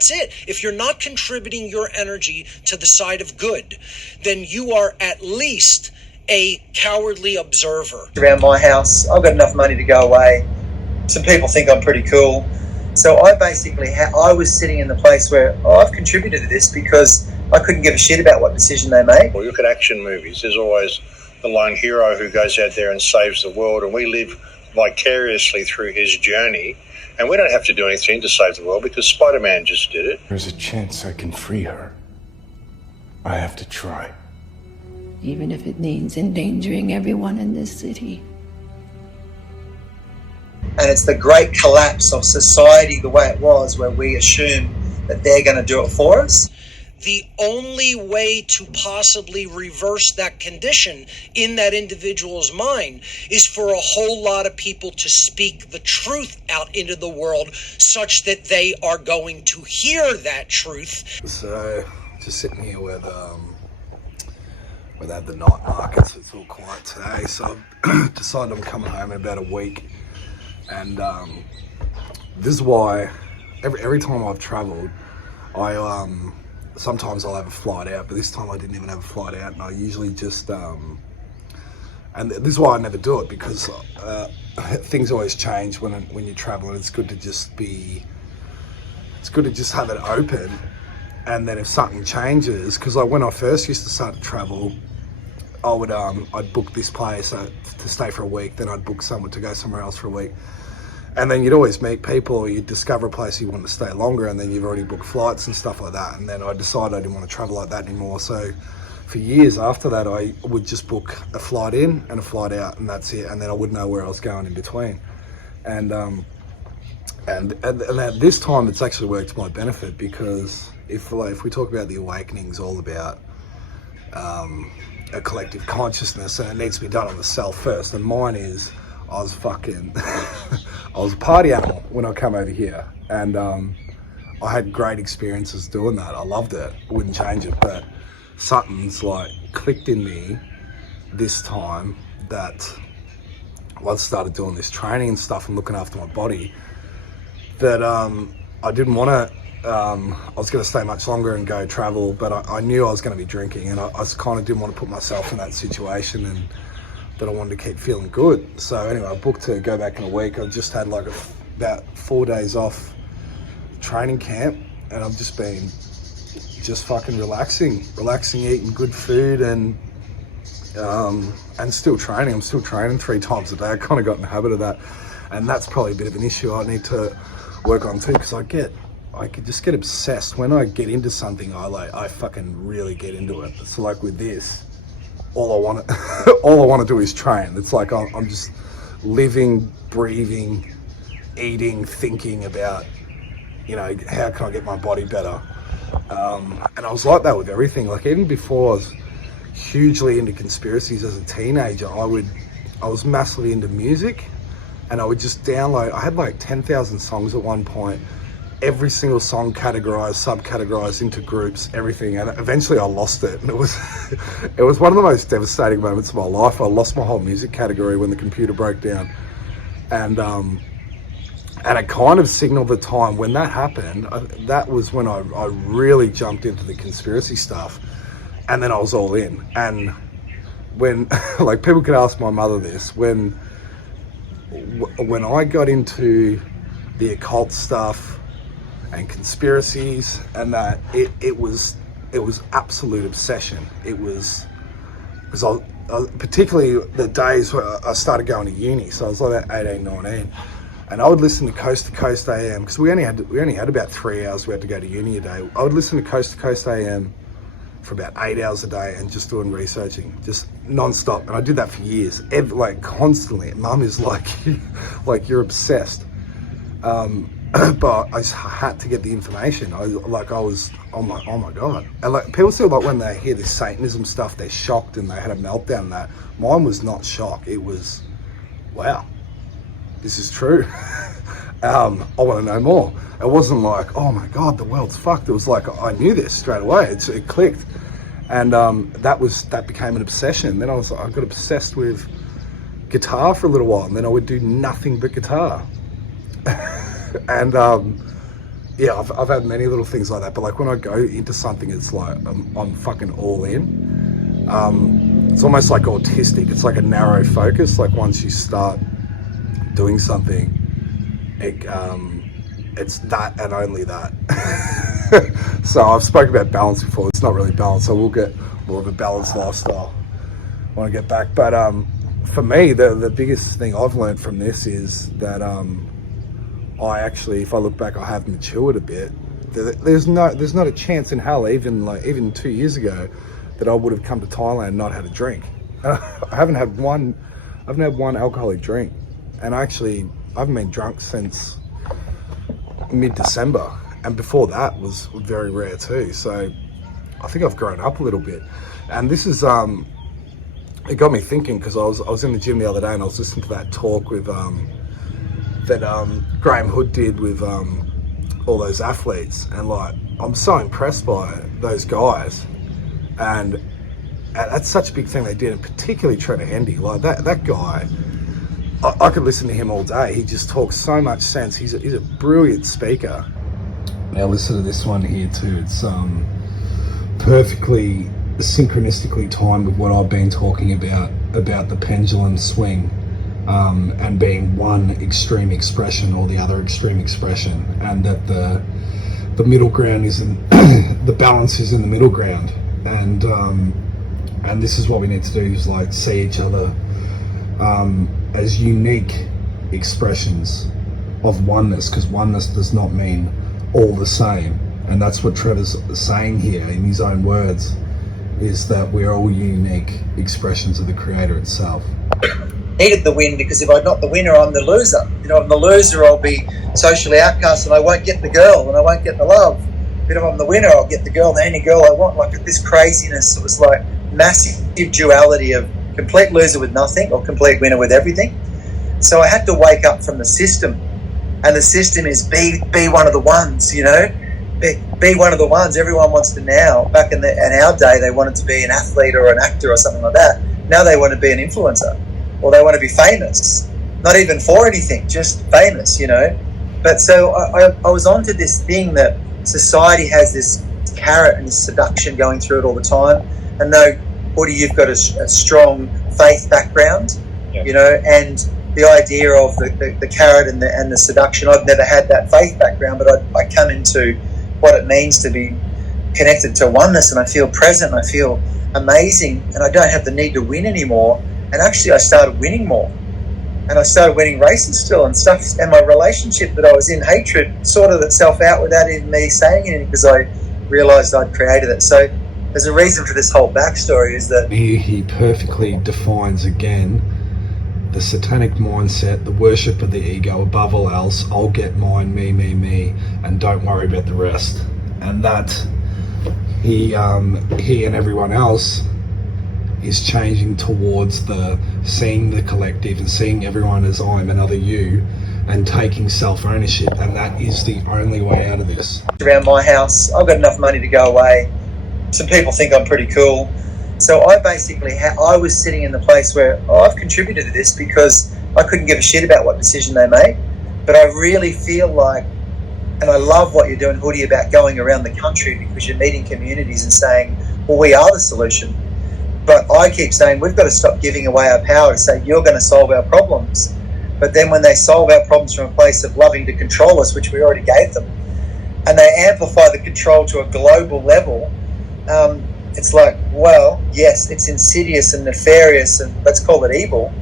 That's it. If you're not contributing your energy to the side of good, then you are at least a cowardly observer. Around my house, I've got enough money to go away. Some people think I'm pretty cool. So I basically, I was sitting in the place where I've contributed to this because I couldn't give a shit about what decision they made. Well, you look at action movies. There's always the lone hero who goes out there and saves the world, and we live vicariously through his journey. And we don't have to do anything to save the world because Spider-Man just did it. There's a chance I can free her. I have to try. Even if it means endangering everyone in this city. And it's the great collapse of society the way it was, where we assume that they're going to do it for us. The only way to possibly reverse that condition in that individual's mind is for a whole lot of people to speak the truth out into the world such that they are going to hear that truth. So, just sitting here where they have the night markets, it's all quiet today, so I've decided I'm coming home in about a week. And this is why every time I've travelled, sometimes I'll have a flight out, but this time I didn't even have a flight out, and I usually just, and this is why I never do it, because things always change when you travel, and it's good to just have it open, and then if something changes, because like when I first used to start to travel, I would, I'd book this place to stay for a week, then I'd book someone to go somewhere else for a week. And then you'd always meet people, or you'd discover a place you want to stay longer, and then you've already booked flights and stuff like that. And then I decided I didn't want to travel like that anymore. So for years after that, I would just book a flight in and a flight out, and that's it. And then I wouldn't know where I was going in between. And at this time, it's actually worked to my benefit, because if we talk about the awakening's all about a collective consciousness, and it needs to be done on the self first. And mine is, I was a party animal when I come over here, and I had great experiences doing that. I loved it. I wouldn't change it, but something's like clicked in me this time that I started doing this training and stuff and looking after my body, that I didn't want to, I was going to stay much longer and go travel, but I knew I was going to be drinking, and I kind of didn't want to put myself in that situation, and that I wanted to keep feeling good. So anyway, I booked to go back in a week. I've just had like about 4 days off training camp, and I've just been fucking relaxing, eating good food, and still training. I'm still training 3 times a day. I kind of got in the habit of that, and that's probably a bit of an issue I need to work on too, because I could just get obsessed. When I get into something, I fucking really get into it. So like with this, all I want to do is train. It's like I'm just living, breathing, eating, thinking about, how can I get my body better? And I was like that with everything. Like even before I was hugely into conspiracies as a teenager, I was massively into music, and I would just download. I had like 10,000 songs at one point. Every single song categorized, subcategorized into groups, everything, and eventually I lost it. And it was one of the most devastating moments of my life. I lost my whole music category when the computer broke down, and it kind of signaled the time when that happened. That was when I really jumped into the conspiracy stuff, and then I was all in. And when like people could ask my mother this, when I got into the occult stuff and conspiracies, and that it was absolute obsession. It was because particularly the days where I started going to uni, so I was like about 18, 19, and I would listen to Coast AM, because we only had about 3 hours we had to go to uni a day. I would listen to Coast AM for about 8 hours a day and just doing researching, just non-stop. And I did that for years, like constantly. Mum is like, you're obsessed. But I just had to get the information. I was, oh my God. And like people say, like when they hear this Satanism stuff, they're shocked and they had a meltdown. That mine was not shock. It was, wow, this is true. I want to know more. It wasn't like, oh my God, the world's fucked. It was like, I knew this straight away. It clicked. And that became an obsession. Then I got obsessed with guitar for a little while, and then I would do nothing but guitar. And yeah, I've had many little things like that, but like when I go into something, it's like I'm fucking all in. It's almost like autistic. It's like a narrow focus. Like once you start doing something, it's that and only that. So I've spoken about balance before. It's not really balance. So we'll get more of a balanced lifestyle when I get back. But for me, the biggest thing I've learned from this is that I actually, if I look back, I have matured a bit. There's not a chance in hell, even 2 years ago, that I would have come to Thailand and not had a drink. I haven't had one alcoholic drink, and I haven't been drunk since mid-December, and before that was very rare too. So I think I've grown up a little bit, and this is it got me thinking, because I was in the gym the other day and I was listening to that talk with that Graham Hood did with all those athletes, and like I'm so impressed by those guys, and that's such a big thing they did, and particularly Trevor Hendy, like that guy. I could listen to him all day. He just talks so much sense. He's a brilliant speaker. Now listen to this one here too. It's perfectly synchronistically timed with what I've been talking about the pendulum swing, and being one extreme expression or the other extreme expression, and that the middle ground is in the balance is in the middle ground, and this is what we need to do, is like see each other as unique expressions of oneness, because oneness does not mean all the same. And that's what Trevor's saying here in his own words, is that we're all unique expressions of the Creator itself. Needed the win, because if I'm not the winner, I'm the loser. You know, if I'm the loser, I'll be socially outcast and I won't get the girl and I won't get the love. But if I'm the winner, I'll get the girl, the only girl I want. Like this craziness, it was like massive duality of complete loser with nothing or complete winner with everything. So I had to wake up from the system, and the system is be one of the ones, you know, be one of the ones. Everyone wants to now. Back in our day, they wanted to be an athlete or an actor or something like that. Now they want to be an influencer, or they want to be famous, not even for anything, just famous, you know. But so I was onto this thing that society has this carrot and this seduction going through it all the time. And though, Woody, you've got a strong faith background, yeah, you know, and the idea of the carrot and the seduction, I've never had that faith background, but I come into what it means to be connected to oneness, and I feel present, and I feel amazing, and I don't have the need to win anymore. And actually I started winning more, and I started winning races still and stuff, and my relationship that I was in hatred sorted itself out without even me saying anything, because I realised I'd created it. So there's a reason for this whole backstory, is that he perfectly defines again the satanic mindset, the worship of the ego above all else. I'll get mine, me, and don't worry about the rest. And that he and everyone else is changing towards seeing the collective and seeing everyone as I'm another you, and taking self-ownership, and that is the only way out of this. Around my house, I've got enough money to go away. Some people think I'm pretty cool. So I basically, I was sitting in the place where I've contributed to this, because I couldn't give a shit about what decision they made. But I really feel like, and I love what you're doing, Hoodie, about going around the country, because you're meeting communities and saying, well, we are the solution. But I keep saying we've got to stop giving away our power to say you're going to solve our problems. But then when they solve our problems from a place of loving to control us, which we already gave them, and they amplify the control to a global level, it's like, well, yes, it's insidious and nefarious, and let's call it evil.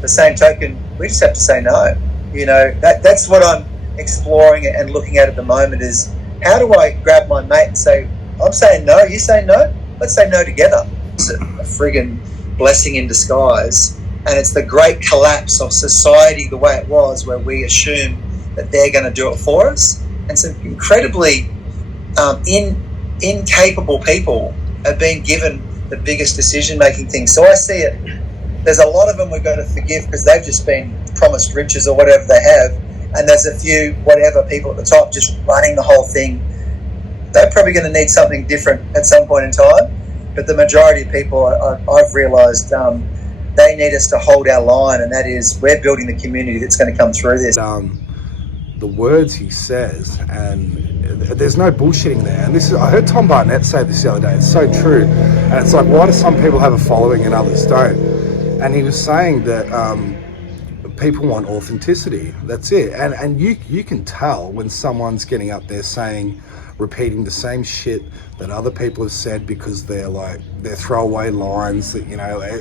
The same token, we just have to say no. You know, that's what I'm exploring and looking at the moment, is how do I grab my mate and say, I'm saying no, you say no, let's say no together. It's a friggin' blessing in disguise, and it's the great collapse of society the way it was, where we assume that they're going to do it for us, and some incredibly incapable people have been given the biggest decision-making thing. So I see it, there's a lot of them we've got to forgive, because they've just been promised riches or whatever they have, and there's a few whatever people at the top just running the whole thing. They're probably going to need something different at some point in time. But the majority of people, I've realised, they need us to hold our line, and that is, we're building the community that's going to come through this. the words he says, and there's no bullshitting there. And I heard Tom Barnett say this the other day. It's so true. And it's like, why do some people have a following and others don't? And he was saying that people want authenticity. That's it. And you can tell when someone's getting up there repeating the same shit that other people have said, because they're throwaway lines that,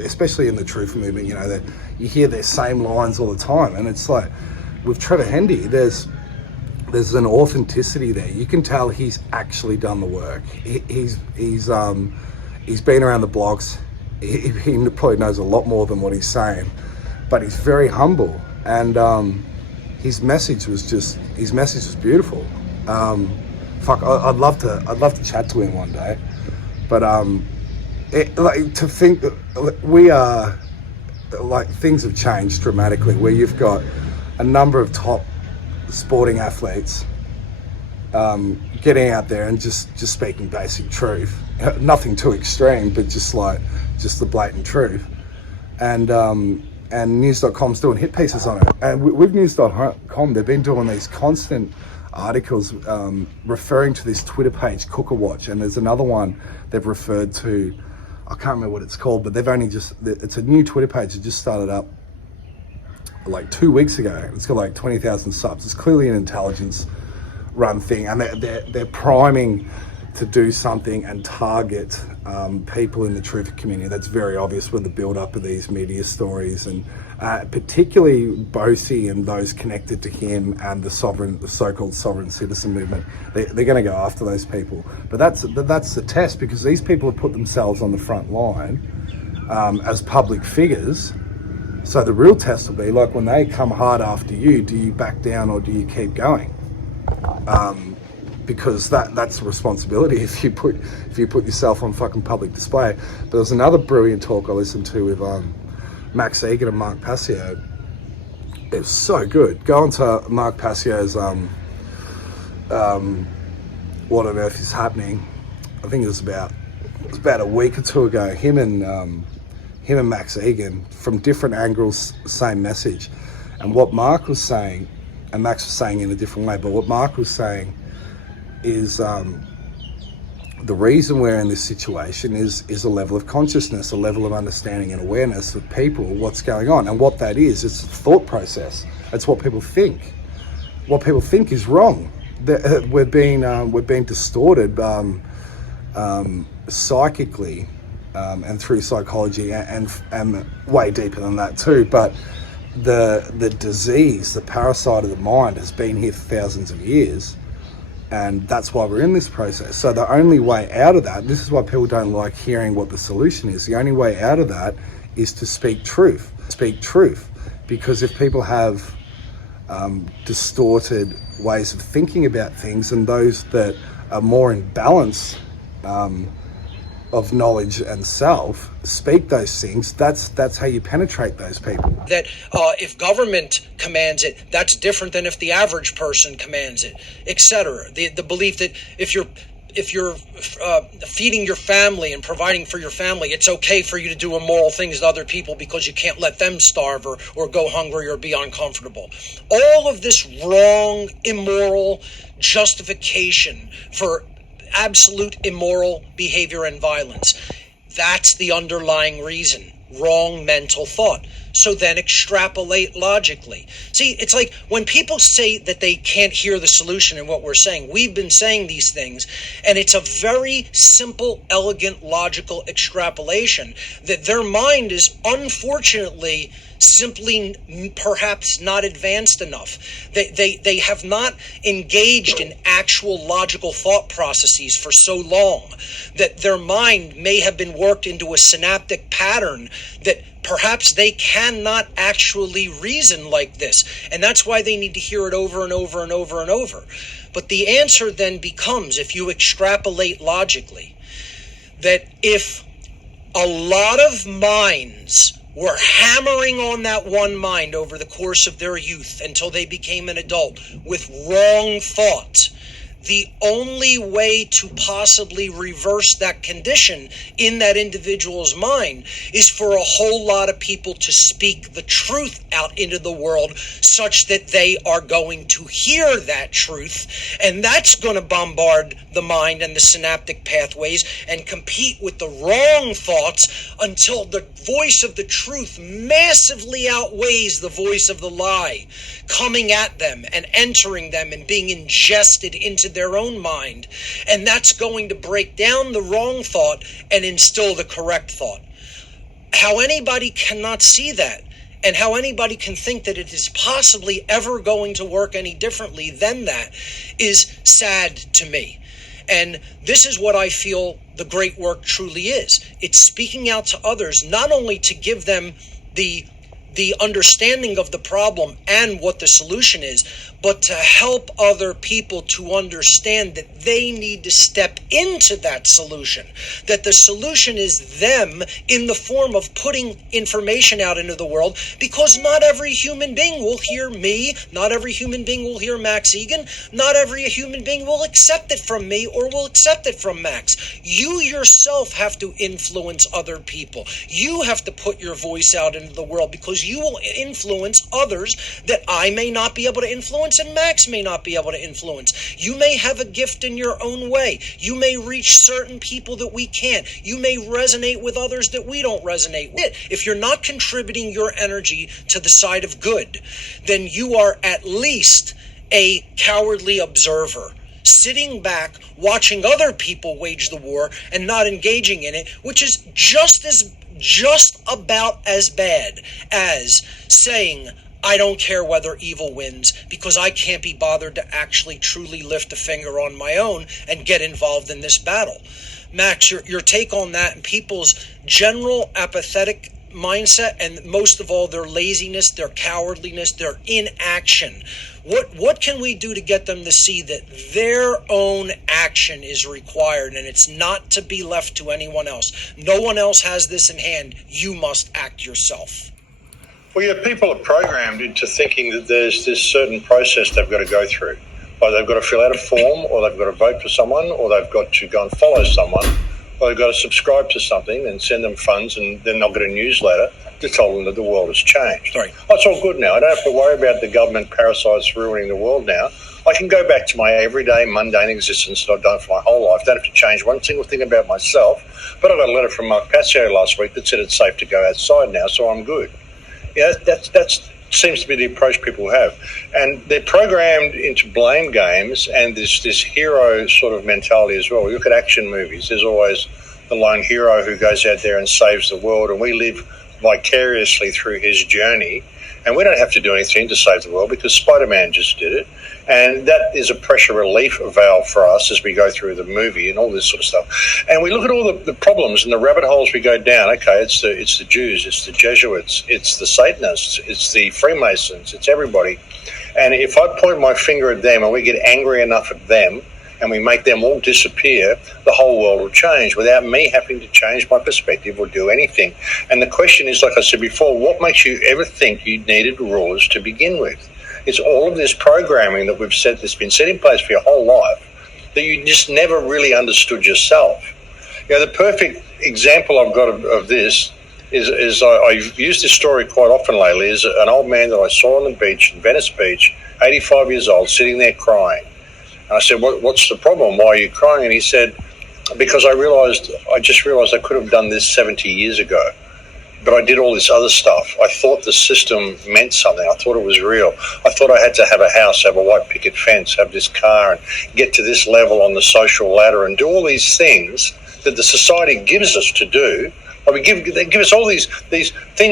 especially in the truth movement, that you hear their same lines all the time. And it's like, with Trevor Hendy, there's an authenticity there. You can tell he's actually done the work. He's been around the blocks. He probably knows a lot more than what he's saying, but he's very humble, and his message was beautiful. I'd love to chat to him one day, but to think that we are things have changed dramatically, where you've got a number of top sporting athletes getting out there and just speaking basic truth, nothing too extreme, but just the blatant truth, and news.com's doing hit pieces on it. And with news.com, they've been doing these constant articles referring to this Twitter page, Cooker Watch, and there's another one they've referred to, I can't remember what it's called, but it's a new Twitter page that just started up 2 weeks ago. It's got 20,000 subs. It's clearly an intelligence run thing, and they're priming to do something and target people in the truth community. That's very obvious with the build up of these media stories, and particularly Bosey and those connected to him and the so-called sovereign citizen movement. They're going to go after those people. But that's the test, because these people have put themselves on the front line as public figures. So the real test will be, when they come hard after you, do you back down or do you keep going? Because that's a responsibility if you put yourself on fucking public display. But there's another brilliant talk I listened to with Max Igan and Mark Passio. It was so good. Go on to Mark Passio's What on Earth is Happening. I think it was about a week or two ago. Him and Max Igan, from different angles, same message. And what Mark was saying, and Max was saying in a different way, but what Mark was saying is the reason we're in this situation is a level of consciousness, a level of understanding and awareness of people, what's going on. And what that is, it's a thought process. It's what people think. What people think is wrong. We're being distorted psychically and through psychology, and way deeper than that too. But the disease, the parasite of the mind, has been here for thousands of years. And that's why we're in this process. So the only way out of that, this is why people don't like hearing what the solution is. The only way out of that is to speak truth. Speak truth. Because if people have distorted ways of thinking about things, and those that are more in balance of knowledge and self speak those things, that's how you penetrate those people. That if government commands it, that's different than if the average person commands it, etc. The belief that if you're feeding your family and providing for your family, it's okay for you to do immoral things to other people because you can't let them starve or go hungry or be uncomfortable. All of this wrong, immoral justification for absolute immoral behavior and violence. That's the underlying reason. Wrong mental thought. So then extrapolate logically. See, it's like when people say that they can't hear the solution in what we're saying, we've been saying these things, and it's a very simple, elegant, logical extrapolation that their mind is unfortunately simply perhaps not advanced enough. They have not engaged in actual logical thought processes for so long that their mind may have been worked into a synaptic pattern that perhaps they cannot actually reason like this. And that's why they need to hear it over and over and over and over. But the answer then becomes, if you extrapolate logically, that if a lot of minds were hammering on that one mind over the course of their youth until they became an adult with wrong thought, the only way to possibly reverse that condition in that individual's mind is for a whole lot of people to speak the truth out into the world such that they are going to hear that truth. And that's going to bombard the mind and the synaptic pathways and compete with the wrong thoughts until the voice of the truth massively outweighs the voice of the lie coming at them and entering them and being ingested into their own mind. And that's going to break down the wrong thought and instill the correct thought. How anybody cannot see that, and how anybody can think that it is possibly ever going to work any differently than that, is sad to me. And this is what I feel the great work truly is. It's speaking out to others, not only to give them the understanding of the problem and what the solution is, but to help other people to understand that they need to step into that solution, that the solution is them in the form of putting information out into the world, because not every human being will hear me, not every human being will hear Max Igan, not every human being will accept it from me or will accept it from Max. You yourself have to influence other people. You have to put your voice out into the world, because you will influence others that I may not be able to influence and Max may not be able to influence. You may have a gift in your own way. You may reach certain people that we can't. You may resonate with others that we don't resonate with. If you're not contributing your energy to the side of good, then you are at least a cowardly observer, sitting back, watching other people wage the war and not engaging in it, which is just about as bad as saying, I don't care whether evil wins, because I can't be bothered to actually truly lift a finger on my own and get involved in this battle. Max, your take on that and people's general apathetic mindset, and most of all their laziness, their cowardliness, their inaction. What can we do to get them to see that their own action is required and it's not to be left to anyone else? No one else has this in hand. You must act yourself. Well, yeah, people are programmed into thinking that there's this certain process they've got to go through. Like they've got to fill out a form, or they've got to vote for someone, or they've got to go and follow someone, or they've got to subscribe to something and send them funds, and then they'll get a newsletter to tell them that the world has changed. Right. Oh, it's all good now. I don't have to worry about the government parasites ruining the world now. I can go back to my everyday mundane existence that I've done for my whole life. Don't have to change one single thing about myself. But I got a letter from Mark Passio last week that said it's safe to go outside now, so I'm good. Yeah, that seems to be the approach people have. And they're programmed into blame games and this hero sort of mentality as well. You look at action movies, there's always the lone hero who goes out there and saves the world, and we live vicariously through his journey. And we don't have to do anything to save the world because Spider-Man just did it. And that is a pressure relief valve for us as we go through the movie and all this sort of stuff. And we look at all the problems and the rabbit holes we go down. Okay, it's the Jews, it's the Jesuits, it's the Satanists, it's the Freemasons, it's everybody. And if I point my finger at them and we get angry enough at them and we make them all disappear, the whole world will change without me having to change my perspective or do anything. And the question is, like I said before, what makes you ever think you needed rulers to begin with? It's all of this programming that we've said that's been set in place for your whole life that you just never really understood yourself. You know, the perfect example I've got of this is I've used this story quite often lately, is an old man that I saw on the beach, in Venice Beach, 85 years old, sitting there crying. And I said, what's the problem? Why are you crying? And he said, because I just realized I could have done this 70 years ago. But I did all this other stuff. I thought the system meant something. I thought it was real. I thought I had to have a house, have a white picket fence, have this car, and get to this level on the social ladder and do all these things that the society gives us to do. They give us all these things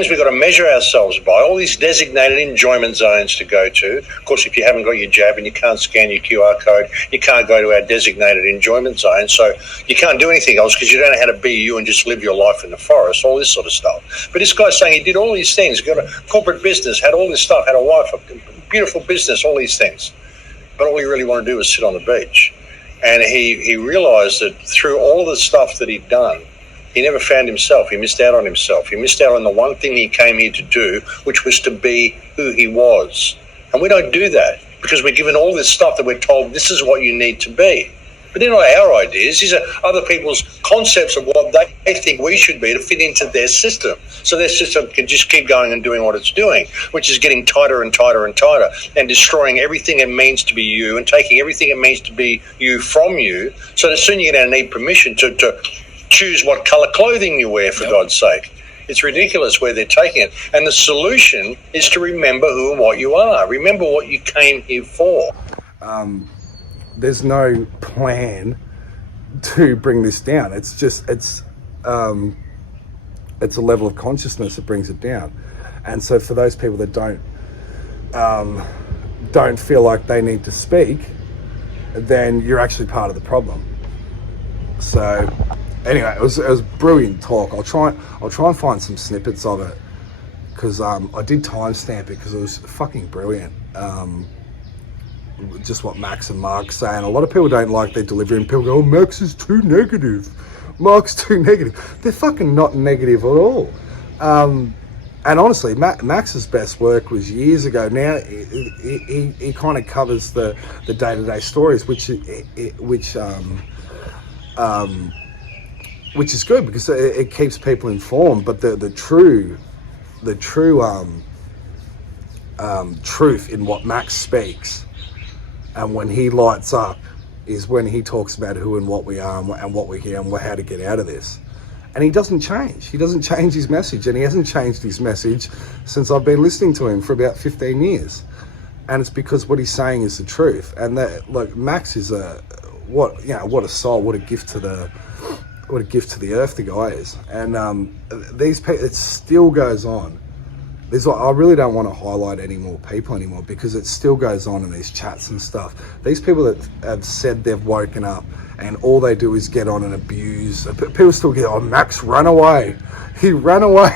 we've got to measure ourselves by, all these designated enjoyment zones to go to. Of course, if you haven't got your jab and you can't scan your QR code, you can't go to our designated enjoyment zone. So you can't do anything else because you don't know how to be you and just live your life in the forest, all this sort of stuff. But this guy's saying he did all these things, got a corporate business, had all this stuff, had a wife, a beautiful business, all these things. But all he really wanted to do was sit on the beach. And he realized that through all of the stuff that he'd done, he never found himself. He missed out on himself. He missed out on the one thing he came here to do, which was to be who he was. And we don't do that. because we're given all this stuff that we're told this is what you need to be. But they're not our ideas. These are other people's concepts of what they think we should be to fit into their system. So their system can just keep going and doing what it's doing, which is getting tighter and tighter and tighter and destroying everything it means to be you and taking everything it means to be you from you. So that soon you're going to need permission to choose what colour clothing you wear, for God's sake. It's ridiculous where they're taking it. And the solution is to remember who and what you are. Remember what you came here for. There's no plan to bring this down. It's just, it's a level of consciousness that brings it down. And so for those people that don't feel like they need to speak, then you're actually part of the problem. So anyway, it was brilliant talk. I'll try and find some snippets of it, because I did timestamp it because it was fucking brilliant. Just what Max and Mark's saying. A lot of people don't like their delivery, and people go, "Oh, Max is too negative. Mark's too negative." They're fucking not negative at all. And honestly, Max's best work was years ago. Now he kind of covers the day-to-day stories, which is good because it keeps people informed. But the true truth in what Max speaks, and when he lights up, is when he talks about who and what we are and what we're here and how to get out of this. And he doesn't change. He doesn't change his message, and he hasn't changed his message since I've been listening to him for about 15 years. And it's because what he's saying is the truth. And that, look, Max is what a soul, what a gift to the earth the guy is. And these people, it still goes on. I really don't want to highlight any more people anymore because it still goes on in these chats and stuff. These people that have said they've woken up and all they do is get on and abuse. People still get, "Oh, Max ran away. He ran away."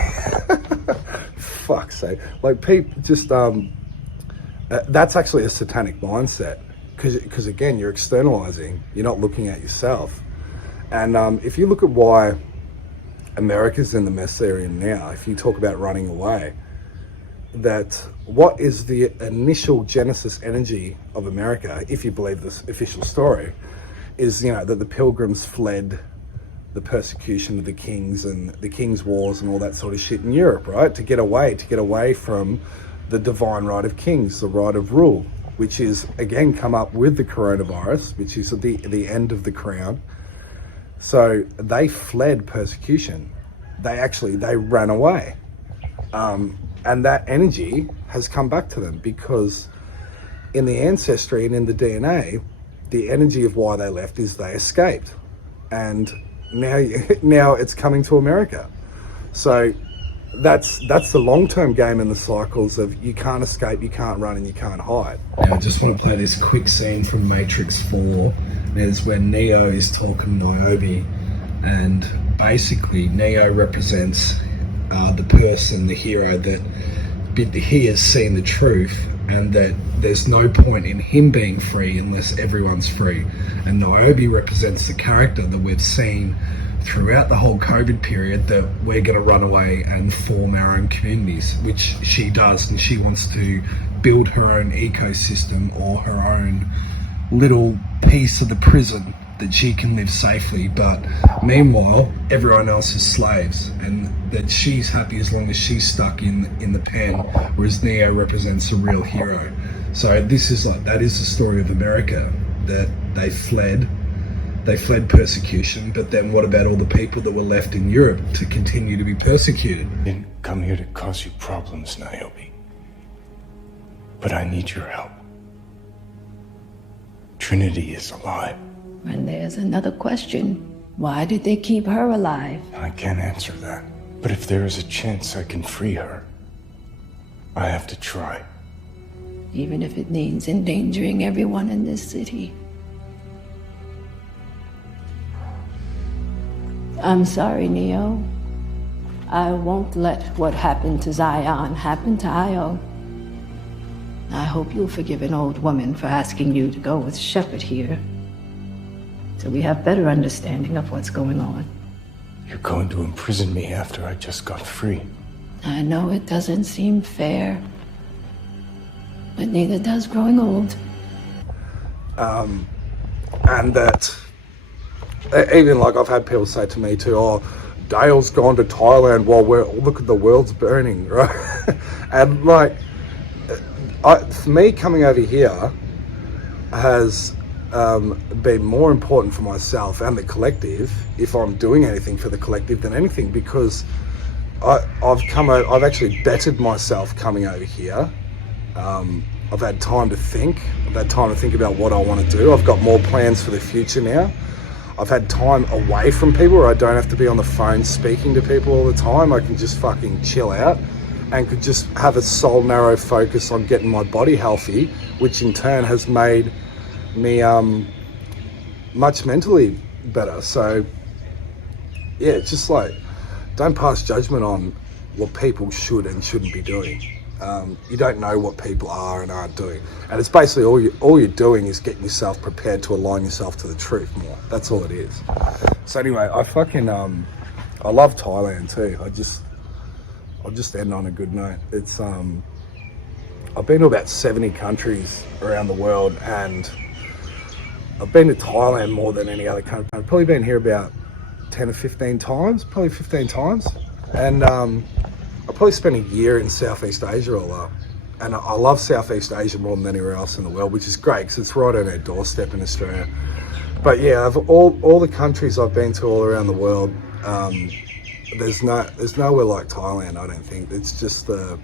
Fuck's sake. Like, people just, that's actually a satanic mindset because again, you're externalizing. You're not looking at yourself. And if you look at why America's in the mess they're in now, if you talk about running away, that what is the initial genesis energy of America, if you believe this official story, is, that the Pilgrims fled the persecution of the kings and the king's wars and all that sort of shit in Europe, right? To get away from the divine right of kings, the right of rule, which is again come up with the coronavirus, which is the end of the crown. So they fled persecution. They ran away. And that energy has come back to them because in the ancestry and in the DNA, the energy of why they left is they escaped. And now it's coming to America. So that's the long-term game in the cycles of you can't escape, you can't run, and you can't hide. Now I just want to play this quick scene from Matrix 4. There's when Neo is talking to Niobe, and basically Neo represents the person, the hero, that he has seen the truth, and that there's no point in him being free unless everyone's free. And Niobe represents the character that we've seen throughout the whole COVID period, that we're going to run away and form our own communities, which she does, and she wants to build her own ecosystem or her own little piece of the prison that she can live safely. But meanwhile, everyone else is slaves, and that she's happy as long as she's stuck in the pen, whereas Neo represents a real hero. So that is the story of America, that they fled persecution, but then what about all the people that were left in Europe to continue to be persecuted? I didn't come here to cause you problems, Niobe. But I need your help. Trinity is alive. And there's another question. Why did they keep her alive? I can't answer that. But if there is a chance I can free her, I have to try. Even if it means endangering everyone in this city. I'm sorry, Neo. I won't let what happened to Zion happen to Io. I hope you'll forgive an old woman for asking you to go with Shepard here, so we have better understanding of what's going on. You're going to imprison me after I just got free. I know it doesn't seem fair, But neither does growing old. And that, even like I've had people say to me too, oh, Dale's gone to Thailand while look at the world's burning, right? And like, for me coming over here has been more important for myself and the collective, if I'm doing anything for the collective, than anything, because I've actually bettered myself coming over here. I've had time to think. I've had time to think about what I want to do. I've got more plans for the future now. I've had time away from people where I don't have to be on the phone speaking to people all the time. I can just fucking chill out and could just have a sole narrow focus on getting my body healthy, which in turn has made me much mentally better. So yeah, it's just like, don't pass judgment on what people should and shouldn't be doing. You don't know what people are and aren't doing, and it's basically all you're doing is getting yourself prepared to align yourself to the truth more. That's all it is. So anyway, I fucking I love Thailand too. I'll just end on a good note. It's I've been to about 70 countries around the world, and I've been to Thailand more than any other country. I've probably been here about 10 or 15 times, probably 15 times, and I probably spent a year in Southeast Asia all up, and I love Southeast Asia more than anywhere else in the world, which is great because it's right on our doorstep in Australia. But yeah, of all the countries I've been to all around the world, there's nowhere like Thailand. I don't think. It's just the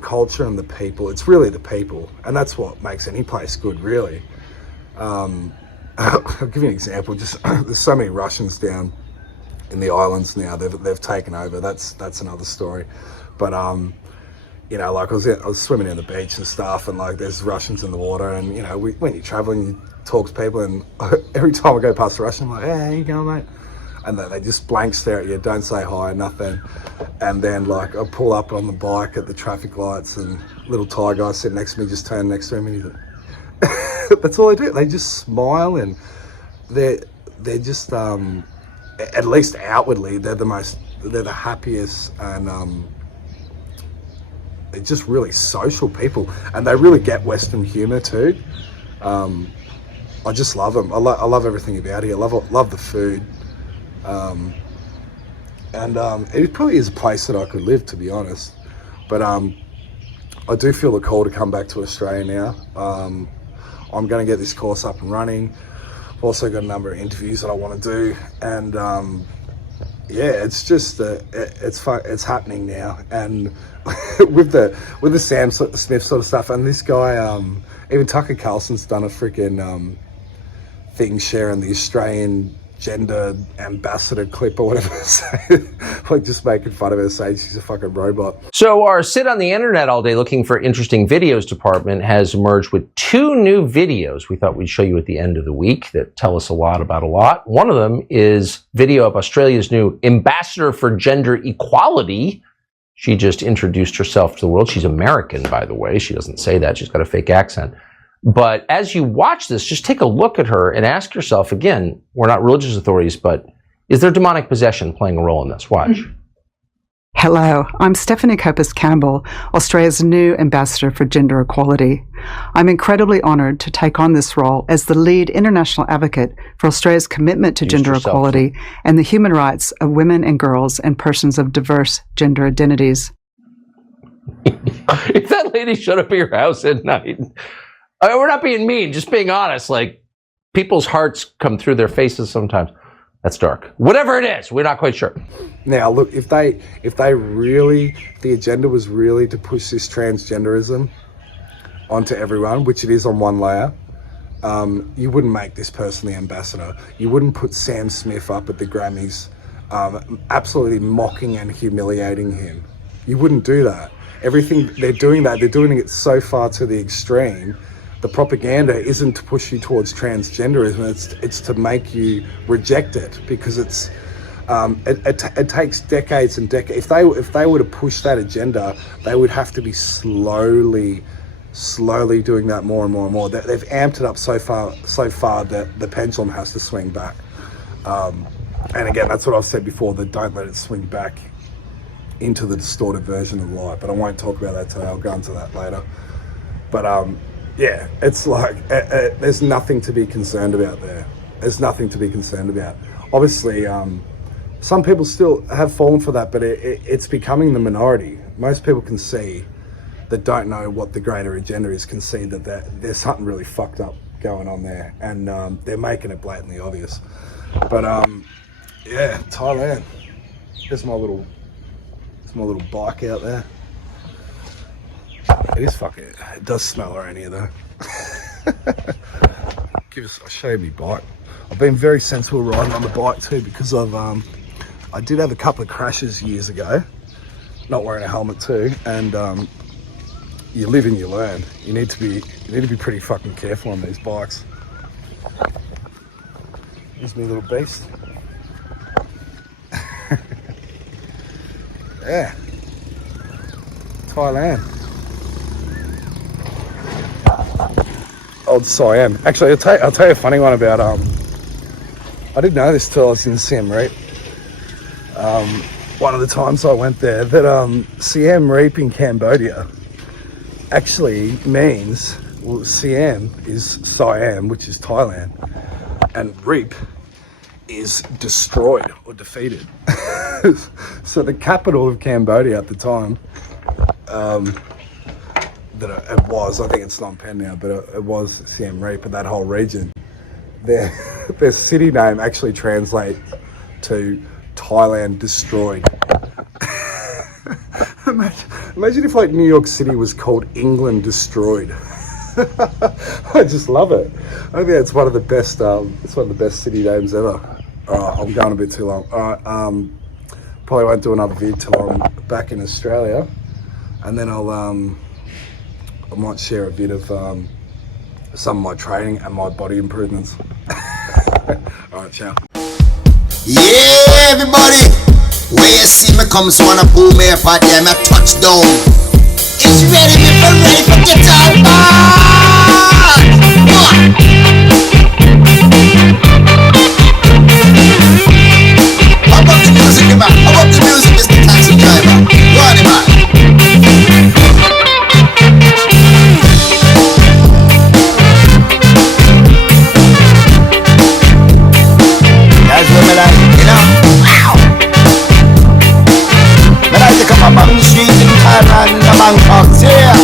culture and the people. It's really the people, and that's what makes any place good, really. I'll give you an example. Just there's so many Russians down in the islands now. They've taken over. That's another story. But you know, like I was swimming in the beach and stuff, and like there's Russians in the water, and you know, when you're traveling, you talk to people, and every time I go past a Russian, I'm like, hey, how you going, mate? And they just blank stare at you, don't say hi, nothing. And then like I pull up on the bike at the traffic lights, and little Thai guy sitting next to me just turned next to him, and he's like, that's all they do. They just smile, and they're just at least outwardly they're the happiest, and they're just really social people, and they really get Western humor too. I just love them. I love everything about here. I love the food, and it probably is a place that I could live, to be honest. But I do feel the call to come back to Australia now. I'm going to get this course up and running. I've also got a number of interviews that I want to do, and yeah, it's just it's happening now. And with the Sam Smith sort of stuff, and this guy, even Tucker Carlson's done a freaking thing sharing the Australian gender ambassador clip or whatever, like just making fun of her, saying she's a fucking robot. So our sit on the internet all day looking for interesting videos department has emerged with 2 new videos we thought we'd show you at the end of the week that tell us a lot about a lot. One of them is video of Australia's new ambassador for gender equality. She just introduced herself to the world. She's American, by the way. She doesn't say that. She's got a fake accent. But as you watch this, just take a look at her and ask yourself, again, we're not religious authorities, but is there demonic possession playing a role in this? Watch. Hello, I'm Stephanie Copus Campbell, Australia's new Ambassador for Gender Equality. I'm incredibly honoured to take on this role as the lead international advocate for Australia's commitment to gender equality and the human rights of women and girls and persons of diverse gender identities. If that lady showed up at your house at night, we're not being mean, just being honest. Like, people's hearts come through their faces sometimes. That's dark. Whatever it is, we're not quite sure. Now, look, if the agenda was really to push this transgenderism onto everyone, which it is on one layer, you wouldn't make this person the ambassador. You wouldn't put Sam Smith up at the Grammys, absolutely mocking and humiliating him. You wouldn't do that. Everything they're doing it so far to the extreme. The propaganda isn't to push you towards transgenderism, it's to make you reject it, because it takes decades and decades. If they were to push that agenda, they would have to be slowly doing that more and more and more. They've amped it up so far that the pendulum has to swing back. And again, that's what I've said before, that don't let it swing back into the distorted version of light. But I won't talk about that today, I'll go into that later. But yeah, it's like there's nothing to be concerned about there. There's nothing to be concerned about. Obviously, some people still have fallen for that, but it's becoming the minority. Most people can see, that don't know what the greater agenda is, can see that there's something really fucked up going on there, and they're making it blatantly obvious. But yeah, Thailand. There's my little bike out there. It is fucking. It does smell around here though. I'll show you my bike. I've been very sensible riding on the bike too, because I did have a couple of crashes years ago, not wearing a helmet too, and you live and you learn. You need to be pretty fucking careful on these bikes. Here's my little beast. Yeah, Thailand. Old Siam. Actually, I'll tell you a funny one about I didn't know this till I was in Siem Reap. One of the times I went there, that Siem Reap in Cambodia actually means, well, Siem is Siam, which is Thailand, and Reap is destroyed or defeated. So the capital of Cambodia at the time, that it was, I think it's Phnom Penh now, but it was Siem Reap, and that whole region, their city name actually translates to Thailand destroyed. Imagine if like New York City was called England destroyed. I just love it. I think it's one of the best. It's one of the best city names ever. I'm going a bit too long. Probably won't do another vid till I'm back in Australia, and then I might share a bit of some of my training and my body improvements. All right, ciao. Yeah, everybody, where you see me come, so wanna boom here, part there, my touchdown. It's ready for get on board. How about the music, man? How about the music, Mr. Taxi Driver? Go on, man. That's what me like, you know? Wow! Me like to come up on the street in Thailand, the Bangkok, yeah!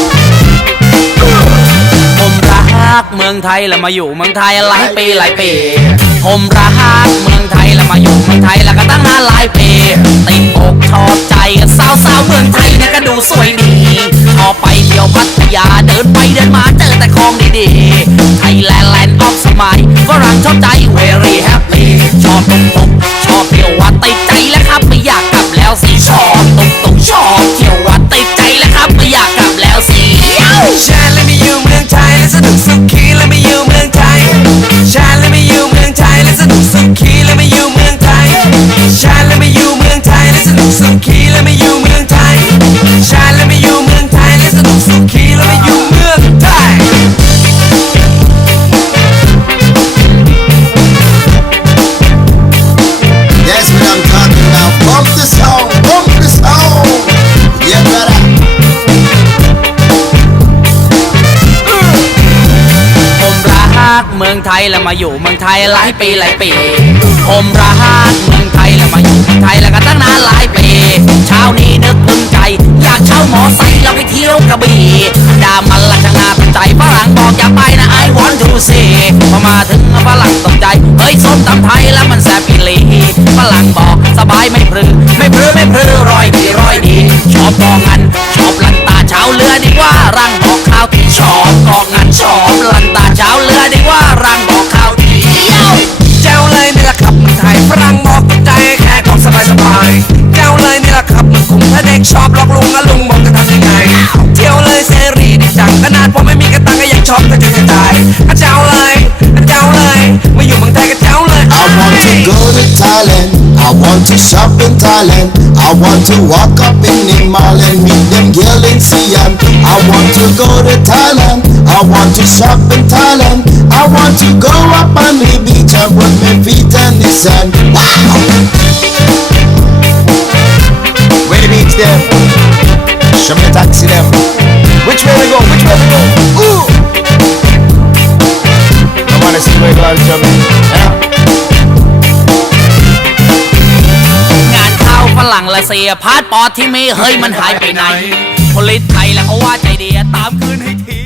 ผมรักเมืองไทยแล้วมาอยู่เมืองไทยหลายปีผมรักเมืองไทยแล้วมาอยู่เมืองไทยแล้วก็ตั้งนานหลายปีติดอกชอบใจสาวเมืองไทยเนี่ยก็ดูสวยดีชอบไปเที่ยวพัทยาเดินไปเดินมาเจอแต่ของดีๆไทยแลนด์แลนด์ออฟสมัยฝรั่งชอบใจ very happy ชอบตุกชอบเที่ยววัดติดใจแล้วครับไม่อยากกลับแล้วสิชอบตุกชอบเที่ยววัดติดใจแล้วครับไม่อยากกลับแล้วสิชาและไม่อยู่เมืองไทยและสนุกสุขีและไม่อยู่เมืองไทยชาและไม่อยู่เมืองไทยและสนุกสุขีและไม่อยู่เมืองไทยชาและไม่อยู่เมืองไทยและสนุกสุขีและไม่อยู่เมืองไทยชาและไม่อยู่เมืองไทยและสนุกสุขีและไม่อยู่เมืองไทยThat's what I'm talking about. Bump the song, yeah, brother. ผมรักเมืองไทยแล้วมาอยู่เมืองไทยหลายปีผมรักเมืองไทยแล้วมาอยู่เมืองไทยแล้วก็ตั้งนานหลายปีเช้านี้นึกถึงใจอยากเช่ามอไซค์แล้วไปเที่ยวกระบี่ดามันละช่างน่าสนใจฝรั่งบอกอย่าไปนะ I want to see พอมาถึงฝรั่งตกใจเฮ้ยส้มตำไทยแล้วมันแซ่บอีหลีฝรั่งบอกสบายไม่พรือร้อยดีชอบกองงันชอบลันตาเช้าเรือดีกว่ารังบอกข้าวที่ชอบกองงันชอบลันตาเช้าเรือดีกว่ารังบอกข้าวที่เจ้าเลยนี่แหละครับเมืองไทยฝรั่งบอกตกใจแค่ของสบายเจ้าเลยนี่แหละครับมันคุ้มถ้าเด็กชอบหลอกลุงลุงบอกจะทำยังไงเที่ยวเลยเสรีดีจังขนาดผมไม่มีกระตังก็ยังชอบกันจนจะตายเจ้าเลยมาอยู่เมืองไทยก็เจ้าเลย I want to go to Thailand. I want to shop in Thailand. I want to walk up in the mall and meet them girls in Siam. I want to go to Thailand. I want to shop in Thailand. I want to go up on the beach and put my feet in the sand. Wow! Where the beach them? Show me the taxi them. Which way we go? to me. Yeah. งานเข้าฝรั่งละเสียพาสปอร์ตที่มีเฮ้ยมันหายไปไหนผลิตไทยแล้วเขาว่าใจดีตามคืนให้ที